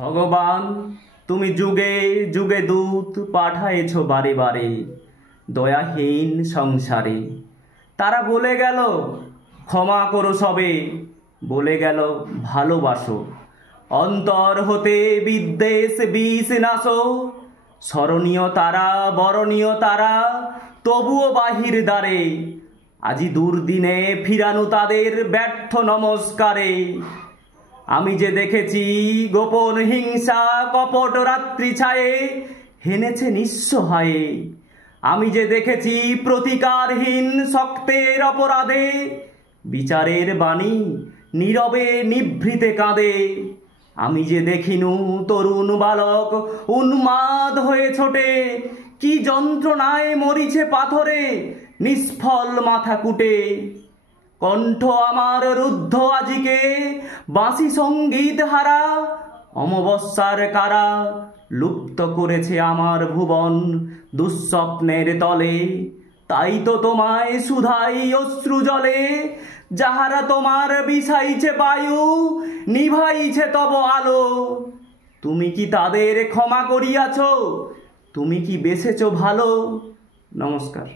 ভগবান, তুমি যুগে যুগে দূত পাঠায়েছ বারে বারে দয়াহীন সংসারে। তারা বলে গেল ক্ষমা করো সবে, বলে গেল ভালোবাসো, অন্তর হতে বিদ্বেষ বিষ নাশো। স্মরণীয় তারা বরণীয় তারা, তবুও বাহির দ্বারে আজি দুর্দিনে ফিরানো তাদের ব্যর্থ নমস্কারে। আমি যে দেখেছি গোপন হিংসা কপট রাত্রি ছায়ে হেনেছে নিঃসহায়ে। আমি যে দেখেছি প্রতিকারহীন শক্তের অপরাধে বিচারের বাণী নীরবে নিভৃতে কাঁদে। আমি যে দেখিনু তরুণ বালক উন্মাদ হয়ে ছোটে, কি যন্ত্রণায় মরিছে পাথরে নিষ্ফল মাথা কুটে। কণ্ঠ আমার রুদ্ধ আজিকে বাঁশি সঙ্গীত হারা, অমাবস্যার কারা লুপ্ত করেছে আমার ভুবন দুঃস্বপ্নের তলে। তাই তো তোমায় সুধাই অশ্রু জলে, যাহারা তোমার বিষাইছে বায়ু নিভাইছে তব আলো। তুমি কি তাদের ক্ষমা করিয়াছ? তুমি কি বেসেছ ভালো? নমস্কার।